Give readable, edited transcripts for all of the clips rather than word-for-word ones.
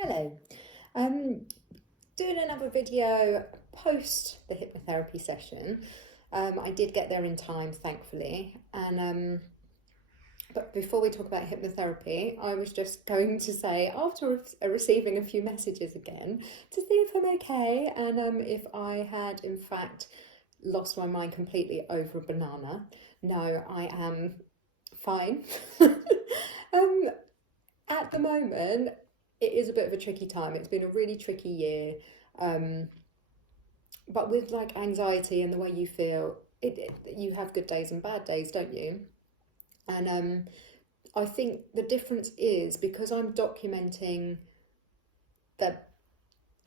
Hello. Um, Doing another video post the hypnotherapy session. I did get there in time, thankfully. But before we talk about hypnotherapy, I was just going to say, after receiving a few messages again, to see if I'm okay and if I had in fact lost my mind completely over a banana. No, I am fine. um, at the moment, it is a bit of a tricky time. It's been a really tricky year. Um, but with like anxiety and the way you feel, you have good days and bad days, don't you? And I think the difference is because I'm documenting the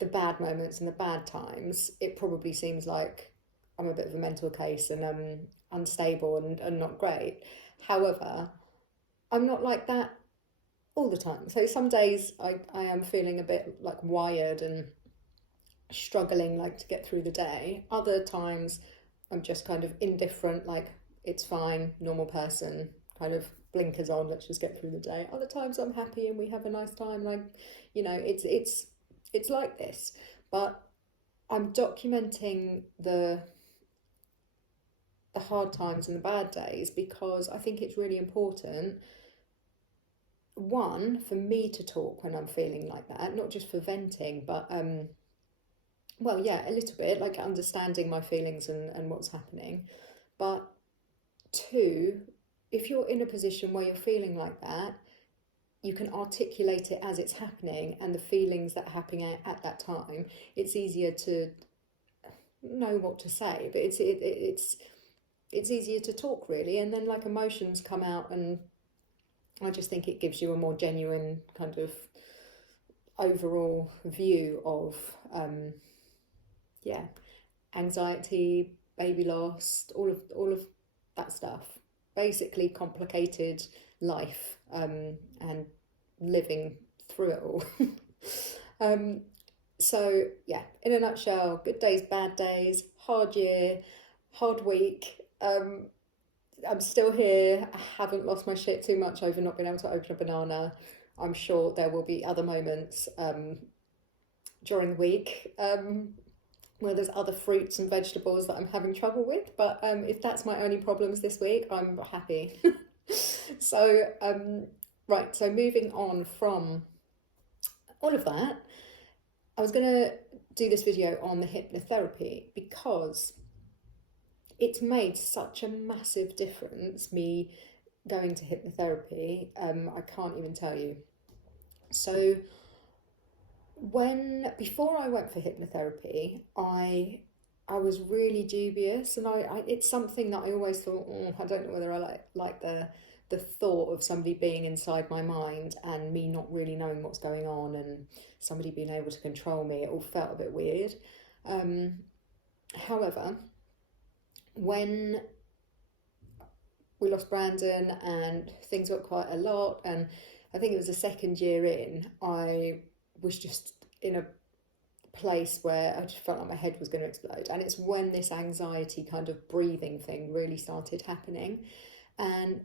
the bad moments and the bad times, it probably seems like I'm a bit of a mental case and unstable and not great. However, I'm not like that all the time. So some days I am feeling a bit like wired and struggling like to get through the day. Other times I'm just kind of indifferent, like it's fine, normal person, kind of blinkers on, let's just get through the day. Other times I'm happy and we have a nice time. Like, it's like this. But I'm documenting the hard times and the bad days because I think it's really important, one, for me to talk when I'm feeling like that, not just for venting, but well, yeah, a little bit like understanding my feelings and what's happening. But two, if you're in a position where you're feeling like that, you can articulate it as it's happening and the feelings that are happening at that time. It's easier to know what to say, but it's easier to talk really, and then like emotions come out, and I just think it gives you a more genuine kind of overall view of yeah, anxiety, baby loss, all of that stuff. Basically, complicated life and living through it all. um, so yeah, in a nutshell, good days, bad days, hard year, hard week. I'm still here. I haven't lost my shit too much over not being able to open a banana. I'm sure there will be other moments during the week where there's other fruits and vegetables that I'm having trouble with. But if that's my only problems this week, I'm happy. so, right, so moving on from all of that, I was going to do this video on the hypnotherapy because it's made such a massive difference, me going to hypnotherapy. I can't even tell you. So, before I went for hypnotherapy, I was really dubious, and it's something that I always thought, I don't know whether I like the thought of somebody being inside my mind and me not really knowing what's going on and somebody being able to control me. It all felt a bit weird. However, when we lost Brandon and things got quite a lot, and I think it was the second year in, I was just in a place where I just felt like my head was going to explode. And it's when this anxiety kind of breathing thing really started happening. And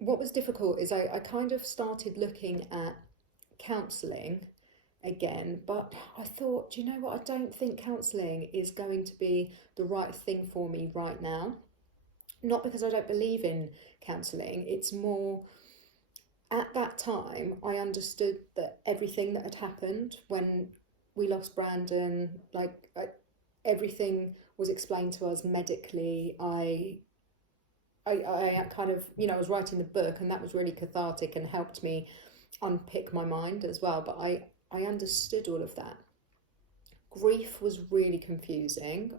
what was difficult is I kind of started looking at counselling again, but I thought, do you know what? I don't think counselling is going to be the right thing for me right now. Not because I don't believe in counselling, it's more at that time, I understood that everything that had happened when we lost Brandon, everything was explained to us medically. I kind of, I was writing the book, and that was really cathartic and helped me unpick my mind as well. But I understood all of that. Grief was really confusing.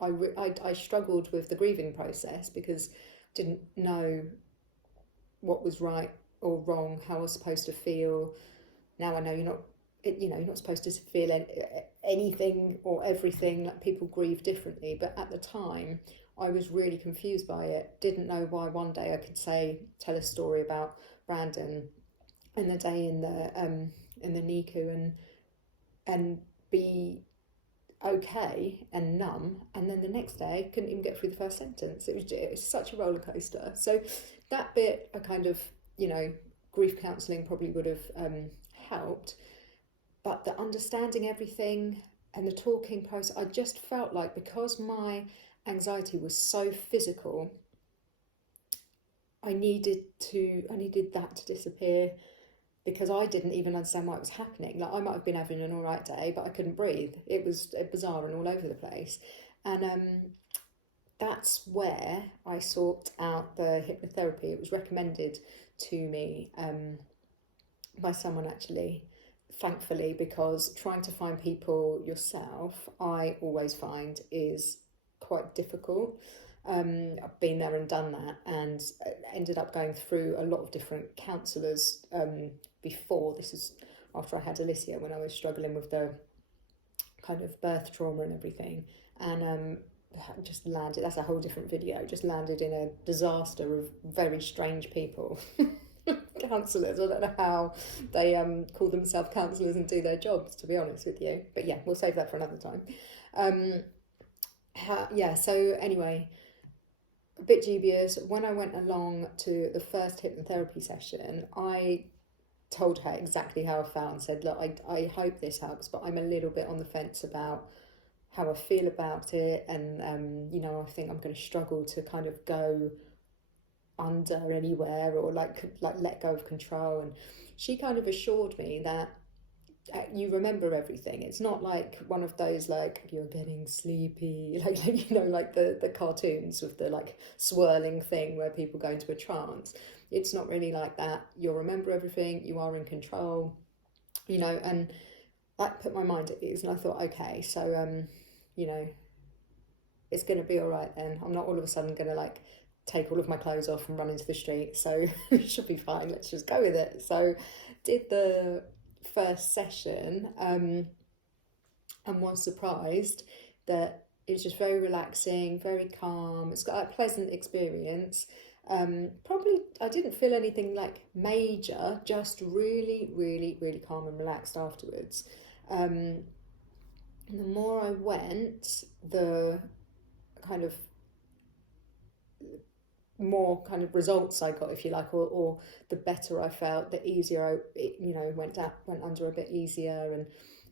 I struggled with the grieving process because I didn't know what was right or wrong, how I was supposed to feel. Now I know you're not supposed to feel anything or everything. Like, people grieve differently, but at the time I was really confused by it. Didn't know why one day I could tell a story about Brandon and the day in the NICU and be okay and numb, and then the next day I couldn't even get through the first sentence. It was such a roller coaster. So that bit, I kind of, grief counselling probably would have helped. but the understanding everything and the talking process, I just felt like because my anxiety was so physical, I needed that to disappear, because I didn't even understand why it was happening. Like, I might have been having an all right day, but I couldn't breathe. It was bizarre and all over the place. And that's where I sought out the hypnotherapy. It was recommended to me by someone, actually, thankfully, because trying to find people yourself, I always find, is quite difficult. I've been there and done that, and ended up going through a lot of different counsellors before. This is after I had Alicia, when I was struggling with the kind of birth trauma and everything, and just landed, that's a whole different video, just landed in a disaster of very strange people. Counsellors, I don't know how they call themselves counsellors and do their jobs, to be honest with you, but yeah, we'll save that for another time. So anyway, a bit dubious. When I went along to the first hypnotherapy session, I told her exactly how I felt and said, look, I hope this helps, but I'm a little bit on the fence about how I feel about it, and I think I'm going to struggle to kind of go under anywhere, or like let go of control. And she kind of assured me that you remember everything. It's not like one of those, like, you're getting sleepy, like like the cartoons with the like swirling thing where people go into a trance. It's not really like that. You'll remember everything, you are in control, and that put my mind at ease. And I thought, okay, so it's going to be all right then. I'm not all of a sudden going to like take all of my clothes off and run into the street, so it should be fine. Let's just go with it. So did the first session, and was surprised that it was just very relaxing, very calm. It's got a pleasant experience. Probably I didn't feel anything like major, just really, really, really calm and relaxed afterwards. And the more I went, the kind of more kind of results I got, if you like, or the better I felt, the easier I went under a bit easier,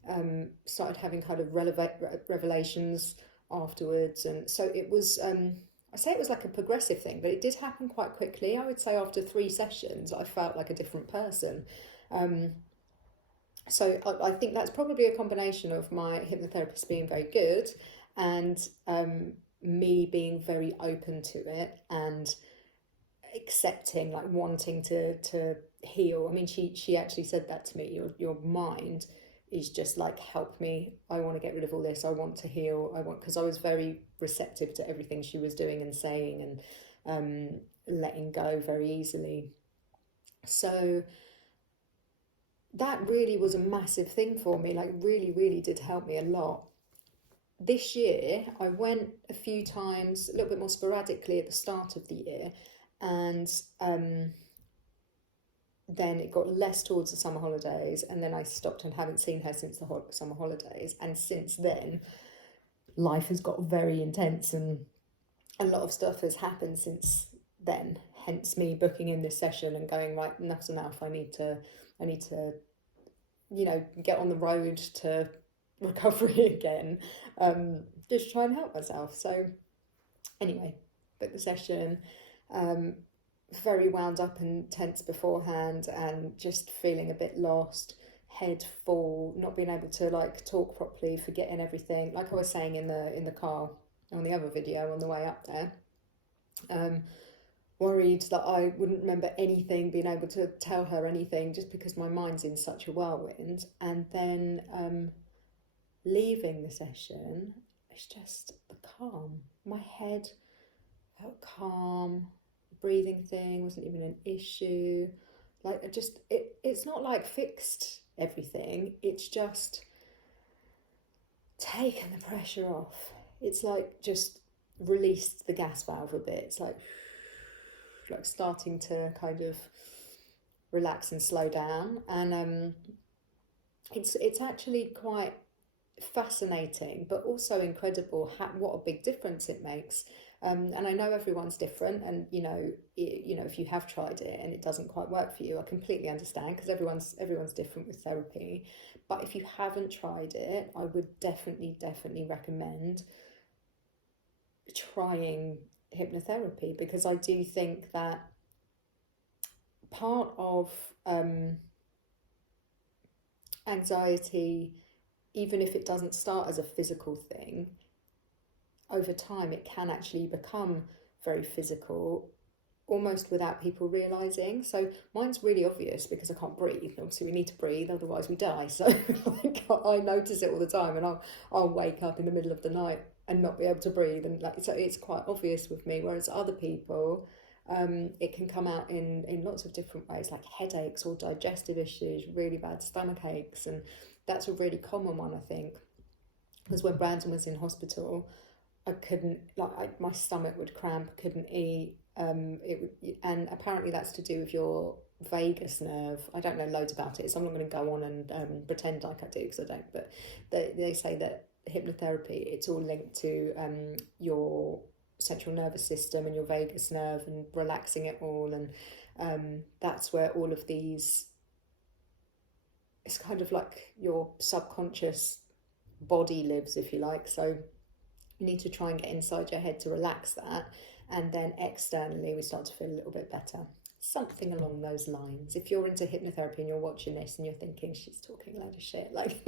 and started having kind of revelations afterwards. And so it was, I say it was like a progressive thing, but it did happen quite quickly. I would say after 3 sessions I felt like a different person. So I think that's probably a combination of my hypnotherapist being very good, and me being very open to it and accepting, like wanting to heal. I mean, she actually said that to me. Your mind is just like, help me. I want to get rid of all this. I want to heal. Because I was very receptive to everything she was doing and saying, and letting go very easily. So that really was a massive thing for me. Like, really, really did help me a lot. This year, I went a few times, a little bit more sporadically at the start of the year, and then it got less towards the summer holidays, and then I stopped and haven't seen her since the summer holidays. And since then, life has got very intense, and a lot of stuff has happened since then. Hence me booking in this session and going, right, enough's enough. I need to, get on the road to recovery again, just try and help myself. So anyway, booked the session, very wound up and tense beforehand, and just feeling a bit lost, head full, not being able to like talk properly, forgetting everything, like I was saying in the car on the other video on the way up there. Worried that I wouldn't remember anything, being able to tell her anything, just because my mind's in such a whirlwind. And then leaving the session, it's just the calm. My head felt calm. The breathing thing wasn't even an issue. Like, it's not like fixed everything. It's just taken the pressure off. It's like just released the gas valve a bit. It's like starting to kind of relax and slow down. And it's actually quite fascinating, but also incredible what a big difference it makes. And I know everyone's different, and if you have tried it and it doesn't quite work for you, I completely understand, because everyone's different with therapy. But if you haven't tried it, I would definitely recommend trying hypnotherapy, because I do think that part of anxiety, even if it doesn't start as a physical thing, over time it can actually become very physical, almost without people realizing. So mine's really obvious because I can't breathe. Obviously, we need to breathe, otherwise we die. So like, I notice it all the time, and I'll wake up in the middle of the night and not be able to breathe, and like, so it's quite obvious with me. Whereas other people, it can come out in lots of different ways, like headaches or digestive issues, really bad stomach aches, and that's a really common one, I think. Because when Brandon was in hospital, I couldn't, my stomach would cramp, couldn't eat. And apparently that's to do with your vagus nerve. I don't know loads about it, so I'm not going to go on and pretend like I do, because I don't. But they say that hypnotherapy, it's all linked to your central nervous system and your vagus nerve, and relaxing it all, and that's where all of these. It's kind of like your subconscious body lives, if you like. So you need to try and get inside your head to relax that, and then externally we start to feel a little bit better. Something along those lines. If you're into hypnotherapy and you're watching this and you're thinking she's talking a load of shit, like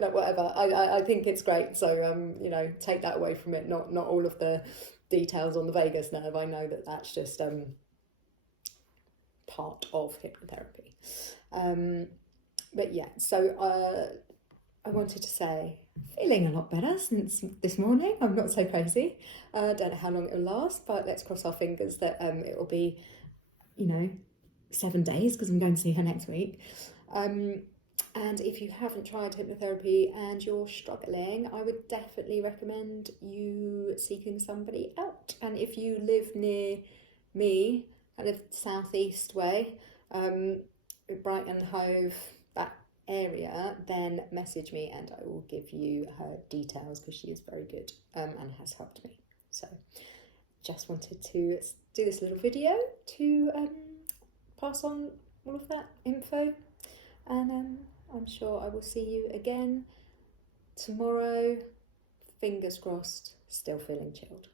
like whatever, I think it's great. So take that away from it. Not all of the details on the vagus nerve. I know that that's just part of hypnotherapy. But yeah, so I wanted to say, feeling a lot better since this morning. I'm not so crazy. Don't know how long it will last, but let's cross our fingers that it will be, 7 days, because I'm going to see her next week. And if you haven't tried hypnotherapy and you're struggling, I would definitely recommend you seeking somebody out. And if you live near me, kind of southeast way, Brighton, Hove, that area, then message me and I will give you her details, because she is very good and has helped me. So just wanted to do this little video to pass on all of that info, and I'm sure I will see you again tomorrow. Fingers crossed, still feeling chilled.